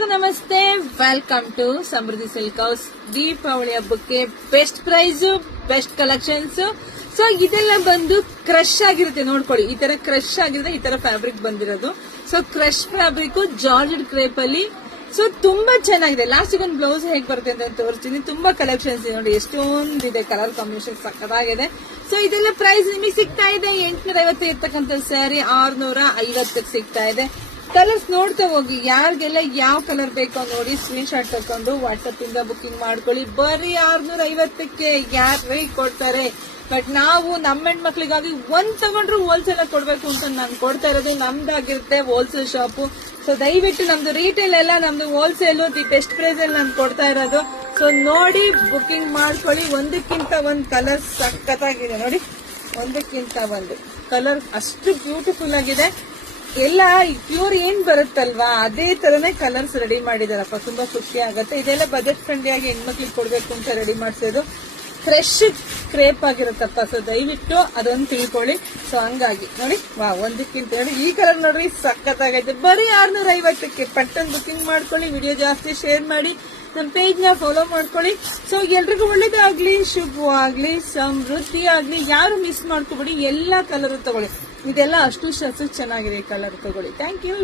ನಮಸ್ತೆ, welcome to Samruddhi silk house. Deepavali ಹಬ್ಬಕ್ಕೆ best price, best collections. So ಇದೆಲ್ಲ ಬಂದು ಕ್ರಶ್ ಆಗಿರುತ್ತೆ, ನೋಡ್ಕೊಳ್ಳಿ. ಈ ತರ ಕ್ರಶ್ ಆಗಿರುತ್ತೆ, ಈ ತರ ಫ್ಯಾಬ್ರಿಕ್ ಬಂದಿರೋದು. ಸೊ ಕ್ರಶ್ ಫ್ಯಾಬ್ರಿಕ್ ಜಾರ್ಜೆಡ್ ಕ್ರೇಪ್ ಅಲ್ಲಿ. ಸೊ ತುಂಬಾ ಚೆನ್ನಾಗಿದೆ. ಲಾಸ್ಟ್ ಒಂದು ಬ್ಲೌಸ್ ಹೇಗ್ ಬರುತ್ತೆ ಅಂತ ತೋರಿಸ್ತೀನಿ. ತುಂಬಾ ಕಲೆಕ್ಷನ್ಸ್ ಇದೆ ನೋಡಿ, ಎಷ್ಟೊಂದಿದೆ ಕಲರ್ ಕಾಂಬಿನೇಷನ್ ಸಕ್ಕತ್ತಾಗಿದೆ. ಸೊ ಇದೆಲ್ಲ ಪ್ರೈಸ್ ನಿಮಗೆ ಸಿಗ್ತಾ ಇದೆ 850 ಇರ್ತಕ್ಕಂಥ ಸ್ಯಾರಿ 650 ಸಿಗ್ತಾ ಇದೆ. ಕಲರ್ಸ್ ನೋಡ್ತಾ ಹೋಗಿ, ಯಾರಿಗೆಲ್ಲ ಯಾವ ಕಲರ್ ಬೇಕೋ ನೋಡಿ ಸ್ಕ್ರೀನ್ ಶಾಟ್ ತಕೊಂಡು ವಾಟ್ಸ್ಆಪ್ ಇಂದ ಬುಕಿಂಗ್ ಮಾಡ್ಕೊಳ್ಳಿ. ಬರೀ 650ಕ್ಕೆ ಯಾರು ಕೊಡ್ತಾರೆ. ಬಟ್ ನಾವು ನಮ್ಮ ಹೆಣ್ಮಕ್ಳಿಗಾಗಿ ಒಂದ್ ತಗೊಂಡ್ರು ಹೋಲ್ಸೇಲ್ ಕೊಡ್ಬೇಕು ಅಂತ ನಾನು ಕೊಡ್ತಾ ಇರೋದು. ನಮ್ದಾಗಿರುತ್ತೆ ಹೋಲ್ಸೇಲ್ ಶಾಪು. ಸೊ ದಯವಿಟ್ಟು ನಮ್ದು ರಿಟೇಲ್ ಎಲ್ಲ ನಮ್ದು ಹೋಲ್ಸೇಲ್ ದಿ ಬೆಸ್ಟ್ ಪ್ರೈಸ್ ಅಲ್ಲಿ ನಾನು ಕೊಡ್ತಾ ಇರೋದು. ಸೊ ನೋಡಿ ಬುಕಿಂಗ್ ಮಾಡ್ಕೊಳ್ಳಿ. ಒಂದಕ್ಕಿಂತ ಒಂದ್ ಕಲರ್ ಸಖತ್ತಾಗಿದೆ ನೋಡಿ, ಒಂದಕ್ಕಿಂತ ಒಂದು ಕಲರ್ ಅಷ್ಟು ಬ್ಯೂಟಿಫುಲ್ ಆಗಿದೆ. ಎಲ್ಲ ಪ್ಯೂರ್ ಏನ್ ಬರುತ್ತಲ್ವಾ ಅದೇ ತರನೇ ಕಲರ್ಸ್ ರೆಡಿ ಮಾಡಿದಾರಪ್ಪ. ತುಂಬಾ ಖುಷಿ ಆಗತ್ತೆ. ಇದೆಲ್ಲ ಬಜೆಟ್ ಫ್ರೆಂಡ್ಲಿ ಆಗಿ ಹೆಣ್ಮಕ್ಳಿಗೆ ಕೊಡ್ಬೇಕು ಅಂತ ರೆಡಿ ಮಾಡಿಸೋದು. Fresh crepe ಆಗಿರುತ್ತಪ್ಪ. ಸೊ ದಯವಿಟ್ಟು ಅದೊಂದು ತಿಳ್ಕೊಳ್ಳಿ. ಸೊ ಹಂಗಾಗಿ ನೋಡಿ, ಒಂದಕ್ಕಿಂತ ನೋಡಿ ಈ ಕಲರ್ ನೋಡ್ರಿ ಸಖತ್ತಾಗೈತೆ. ಬರೀ 650ಕ್ಕೆ ಪಟ್ಟನ್ ಬುಕಿಂಗ್ ಮಾಡ್ಕೊಳ್ಳಿ. ವಿಡಿಯೋ ಜಾಸ್ತಿ ಶೇರ್ ಮಾಡಿ, ನಮ್ಮ ಪೇಜ್ ನ ಫಾಲೋ ಮಾಡ್ಕೊಳ್ಳಿ. ಸೊ ಎಲ್ರಿಗೂ ಒಳ್ಳೇದಾಗ್ಲಿ, ಶುಭವಾಗ್ಲಿ, ಸಮೃದ್ಧಿ ಆಗ್ಲಿ. ಯಾರು ಮಿಸ್ ಮಾಡ್ಕೋಬೇಡಿ. ಎಲ್ಲಾ ಕಲರ್ ತಗೊಳ್ಳಿ. ಇದೆಲ್ಲ ಅಷ್ಟು ಚೆನ್ನಾಗಿದೆ. ಕಲರ್ ತಗೊಳ್ಳಿ. Thank you.